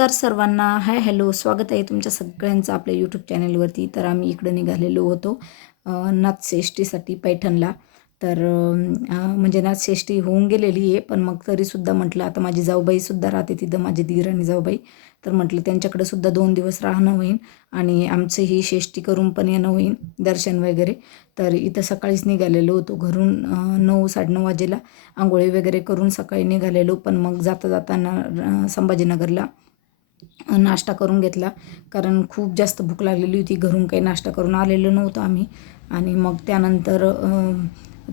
नमस्कार सर्वांना. Hi hello, स्वागत आहे तुमच्या सगळ्यांचं आपल्या यूट्यूब चॅनलवरती. तर आम्ही इकडं निघालेलो होतो नाथषष्ठीसाठी पैठणला. तर म्हणजे नाथषष्ठी होऊन गेलेली आहे, पण मग तरीसुद्धा म्हटलं आता माझी जाऊबाईसुद्धा राहते तिथं, माझी दीर आणि जाऊबाई. तर म्हटलं त्यांच्याकडे सुद्धा 2 दिवस राहणं होईल आणि आमचं ही षष्ठी करून पण येणं होईल, दर्शन वगैरे. तर इथं सकाळीच निघालेलो होतो घरून 9-9:30 वाजेला आंघोळी वगैरे करून सकाळी निघालेलो. पण मग जाता जाताना संभाजीनगरला नाश्ता करून घेतला, कारण खूप जास्त भूक लागलेली होती. घरून काही नाश्ता करून आलेलो नव्हतो आम्ही. आणि मग त्यानंतर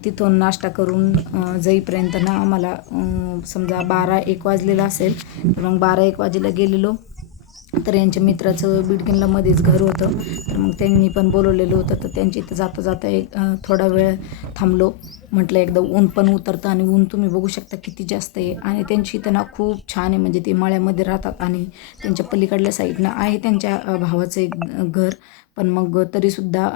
तिथून नाश्ता करून जाईपर्यंत ना आम्हाला समजा 12-1 वाजलेला असेल. तर मग 12-1 वाजेला गेलेलो. तर यांच्या मित्राचं बिडकीनला मध्येच घर होतं, तर मग त्यांनी पण बोलवलेलं होतं. तर त्यांच्या इथं जाता जाता एक थोडा वेळ थांबलो. म्हटलं एकदा ऊन पण उतरतं, आणि ऊन तुम्ही बघू शकता किती जास्त आहे. आणि त्यांची इथं ना खूप छान आहे, म्हणजे ते मळ्यामध्ये राहतात आणि त्यांच्या पलीकडल्या साईडनं आहे त्यांच्या भावाचं एक घर. पण मग तरीसुद्धा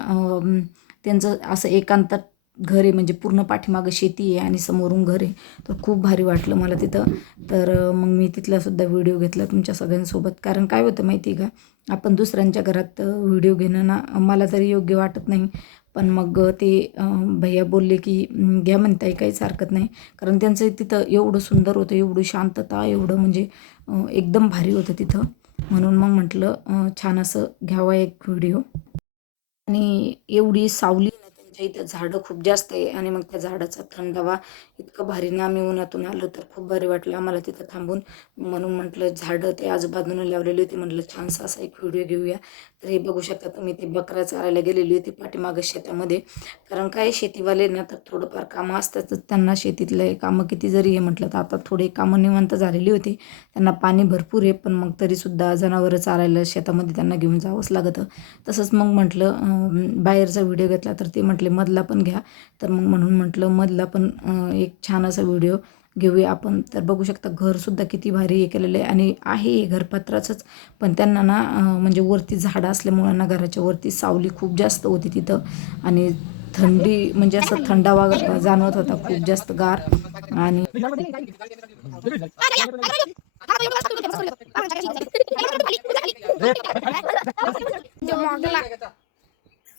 त्यांचं असं एकांतात घर आहे, म्हणजे पूर्ण पाठीमागं शेती आहे आणि समोरून घर आहे. तर खूप भारी वाटलं मला तिथं. तर मग मी तिथलासुद्धा व्हिडिओ घेतला तुमच्या सगळ्यांसोबत. कारण काय होतं माहिती आहे का, आपण दुसऱ्यांच्या घरात व्हिडिओ घेणं ना मला तरी योग्य वाटत नाही. पण मग ते भैया बोलले की घ्या म्हणताय, काहीच हरकत नाही. कारण त्यांचं तिथं एवढं सुंदर होतं, एवढी शांतता, एवढं म्हणजे एकदम भारी होतं तिथं. म्हणून मग म्हटलं छान असं घ्यावा एक व्हिडिओ. आणि एवढी सावली ना त्यांच्या इथं, झाडं खूप जास्त आहे आणि मग त्या झाडाचा थंडावा इतकं भारी ना. आम्ही उन्हातून आलो तर खूप भारी वाटलं आम्हाला तिथं थांबून. म्हणून म्हटलं झाडं ते आजूबाजूनं लावलेली होती, म्हटलं छानसा असा एक व्हिडिओ घेऊया. तर हे बघू शकता तुम्ही, ते बकरा चारायला गेलेली होती पाठीमागं शेतामध्ये. कारण काय शेतीवाले ना तर थोडंफार कामं असतातच त्यांना, शेतीतले कामं किती जरी हे म्हटलं तर आता थोडे कामं निवांत झालेली होती. त्यांना पाणी भरपूर आहे, पण मग तरीसुद्धा जनावरं चारायला शेतामध्ये त्यांना घेऊन जावंच लागतं. तसंच मग म्हटलं बाहेरचा व्हिडिओ घेतला तर ते म्हटले मधला पण घ्या. तर मग म्हणून म्हटलं मधला पण एक छान असा व्हिडिओ घेऊया आपण. तर बघू शकता घरसुद्धा किती भारी हे केलेलं आहे, आणि आहे हे घर पत्राचंच. पण त्यांना ना म्हणजे वरती झाडं असल्यामुळं ना घराच्या वरती सावली खूप जास्त होती तिथं. आणि थंडी म्हणजे असं थंडावा जाणवत होता, खूप जास्त गार. आणि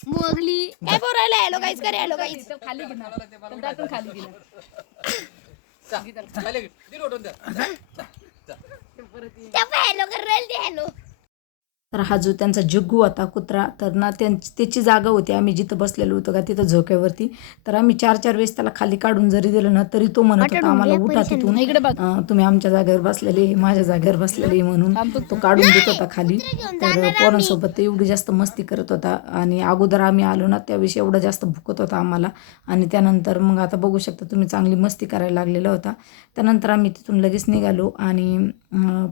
मोगली काय बोलायला हॅलो गाईज करे हॅलो गाईज खाली गेला हॅलो कर हॅलो. तर हा जो त्यांचा जग्गू होता कुत्रा, तर ना त्याची जागा होती, आम्ही जिथं बसलेलो होतो का तिथं झोक्यावरती. तर आम्ही 4-4 वेळेस त्याला खाली काढून जरी दिलं ना तरी तो म्हणत होता आम्हाला, उठा तिथून, तुम्ही आमच्या जागेवर बसलेले, माझ्या जागेवर बसलेले म्हणून तो काढून देत होता खाली. तर पोरांसोबत ते एवढी जास्त मस्ती करत होता. आणि अगोदर आम्ही आलो ना त्यावेळेस एवढा जास्त भुकत होता आम्हाला. आणि त्यानंतर मग आता बघू शकता तुम्ही, चांगली मस्ती करायला लागलेला होता. त्यानंतर आम्ही तिथून लगेच निघालो आणि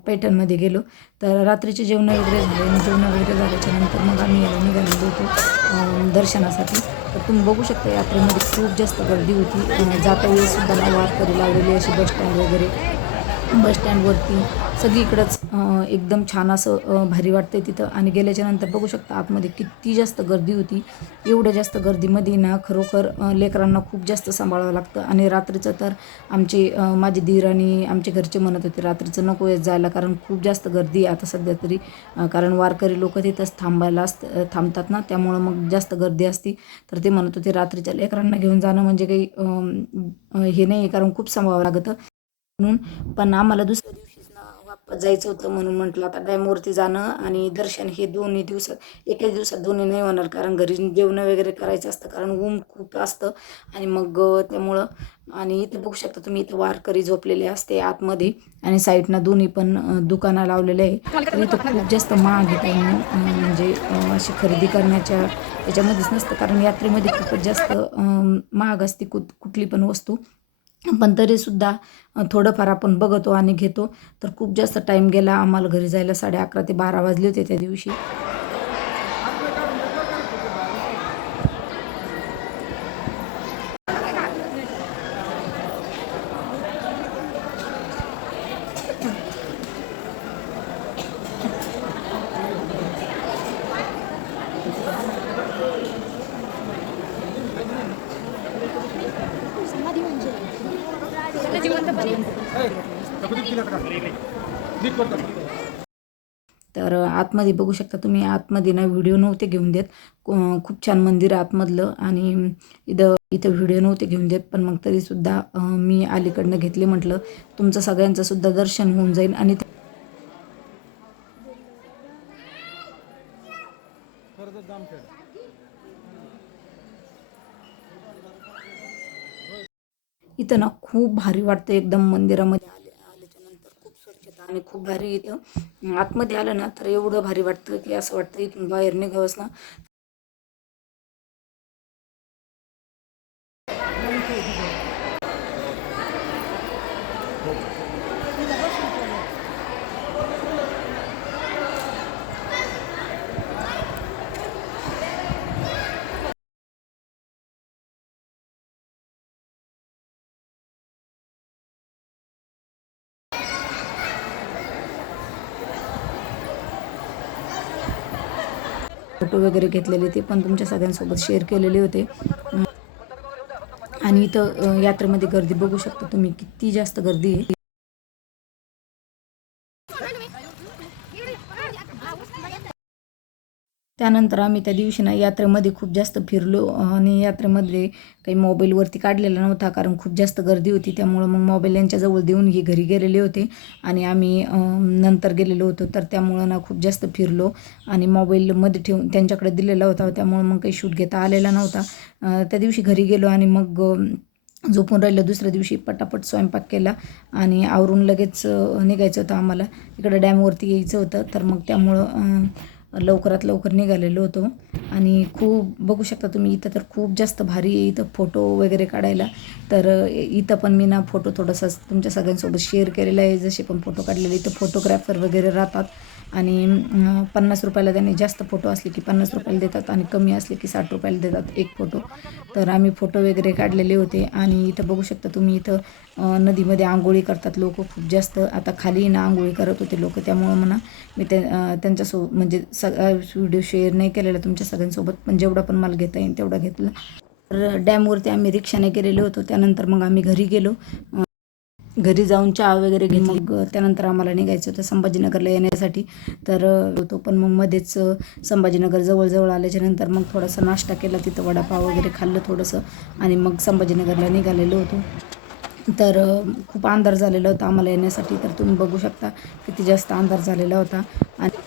पैठणमध्ये गेलो. तर रात्रीचे जेवण वगैरे झाले, आणि जेवण वगैरे झाल्याच्या नंतर मग आम्ही याला निघालेलो होतो दर्शनासाठी. तर तुम्ही बघू शकता यात्रेमध्ये खूप जास्त गर्दी होती. जाता वेळेससुद्धा ना वारकरी लावलेली अशी बसस्टँड वगैरे, बसस्टँडवरती सगळीकडंच एकदम छान असं भारी वाटतंय तिथं. आणि गेल्याच्या नंतर बघू शकता आतमध्ये किती जास्त गर्दी होती. एवढ्या जास्त गर्दीमध्ये ना खरोखर लेकरांना खूप जास्त सांभाळावं लागतं. आणि रात्रीचं तर माझे दीर आणि आमचे घरचे म्हणत होते रात्रीचं नको येत जायला, कारण खूप जास्त गर्दी आहे आता सध्या तरी. कारण वारकरी लोक तिथंच थांबतात ना, त्यामुळं मग जास्त गर्दी असते. तर ते म्हणत होते रात्रीच्या लेकरांना घेऊन जाणं म्हणजे काही हे नाही, कारण खूप सांभाळावं लागतं म्हणून. पण आम्हाला दुसऱ्या दिवशीच ना वापस जायचं होतं, म्हणून म्हटलं आता डॅमवरती जाणं आणि दर्शन हे दोन्ही दिवसात, एकाच दिवसात दोन्ही नाही होणार, कारण घरी जेवणं वगैरे करायचं असतं, कारण ऊन खूप असतं. आणि मग त्यामुळं. आणि इथं बघू शकता तुम्ही, इथं वारकरी झोपलेले असते आतमध्ये, आणि साईडनं दोन्ही पण दुकानं लावलेले आहे. तर इथं खूप जास्त महाग आहे, काही म्हणजे अशी खरेदी करण्याच्या याच्यामध्येच नसतं, कारण यात्रेमध्ये खूपच जास्त महाग असते कुठली पण वस्तू. पण तरीसुद्धा थोडंफार आपण बघतो आणि घेतो. तर खूप जास्त टाईम गेला आम्हाला घरी जायला, 11:30 ते 12 वाजले होते त्या दिवशी. जिवंत तर आतमध्ये बघू शकता तुम्ही, आतमध्ये ना व्हिडिओ नव्हते घेऊन देत. खूप छान मंदिर आतमधलं, आणि इथं व्हिडिओ नव्हते घेऊन देत, पण मग तरीसुद्धा मी अलीकडनं घेतले. म्हटलं तुमचं सगळ्यांचं सुद्धा दर्शन होऊन जाईल. आणि इथं ना खूप भारी वाटतं एकदम. मंदिरामध्ये आल्याच्या नंतर खूप स्वच्छता आणि खूप भारी. इथं आतमध्ये आलं ना तर एवढं भारी वाटतं की असं वाटतं इथून बाहेर निघावंच ना. फोटो वगैरे घेतलेले ते पण तुमच्या सगळ्यांसोबत शेअर केलेले होते. आणि इथं यात्रेमध्ये गर्दी बघू शकता तुम्ही, किती जास्त गर्दी आहे. त्यानंतर आम्ही त्या दिवशी ना यात्रेमध्ये खूप जास्त फिरलो, आणि यात्रेमध्ये काही मोबाईलवरती काढलेला नव्हता, कारण खूप जास्त गर्दी होती. त्यामुळं मग मोबाईल यांच्याजवळ देऊन ही घरी गेलेले होते, आणि आम्ही नंतर गेलेलो होतो. तर त्यामुळं ना खूप जास्त फिरलो, आणि मोबाईलमध्ये ठेवून त्यांच्याकडे दिलेला होता, त्यामुळं मग काही शूट घेता आलेला नव्हता. त्या दिवशी घरी गेलो, आणि मग झोपून राहिलं. दुसऱ्या दिवशी पटापट स्वयंपाक केला, आणि आवरून लगेच निघायचं होतं आम्हाला. इकडं डॅमवरती यायचं होतं, तर मग त्यामुळं लवकरात लवकर निघालेलो होतो. आणि खूप बघू शकता तुम्ही, इथं तर खूप जास्त भारी आहे इथं फोटो वगैरे काढायला. तर इथं पण मी ना फोटो थोडासा तुमच्या सगळ्यांसोबत शेअर केलेला आहे. जसे पण फोटो काढलेले, इथं फोटोग्राफर वगैरे राहतात, आणि 50 रुपयाला त्यांनी, जास्त फोटो असले की 50 रुपयाला देतात, आणि कमी असले की 60 रुपयाला देतात एक फोटो. तर आम्ही फोटो वगैरे काढलेले होते. आणि इथं बघू शकता तुम्ही, इथं नदीमध्ये आंघोळी करतात लोक खूप जास्त. आता खाली ना आंघोळी करत होते लोक, त्यामुळं म्हणा मी त्यांच्यासोबत म्हणजे सगळा व्हिडिओ शेअर नाही केलेला तुमच्या सगळ्यांसोबत, पण जेवढा पण मला घेता येईल तेवढा घेतला. तर डॅमवरती आम्ही रिक्षाने गेलेलो होतो. त्यानंतर मग आम्ही घरी गेलो. घरी जाऊन चहा वगैरे घेतली. मग त्यानंतर आम्हाला निघायचं होतं संभाजीनगरला येण्यासाठी. तर होतो, पण मग मध्येच संभाजीनगर जवळ आल्याच्या नंतर मग थोडासा नाश्ता केला, तिथं वडापाव वगैरे खाल्लं थोडंसं, आणि मग संभाजीनगरला निघालेलो होतो. तर खूप अंधार झालेला होता आम्हाला येण्यासाठी. तर तुम्ही बघू शकता किती जास्त अंधार झालेला होता. आणि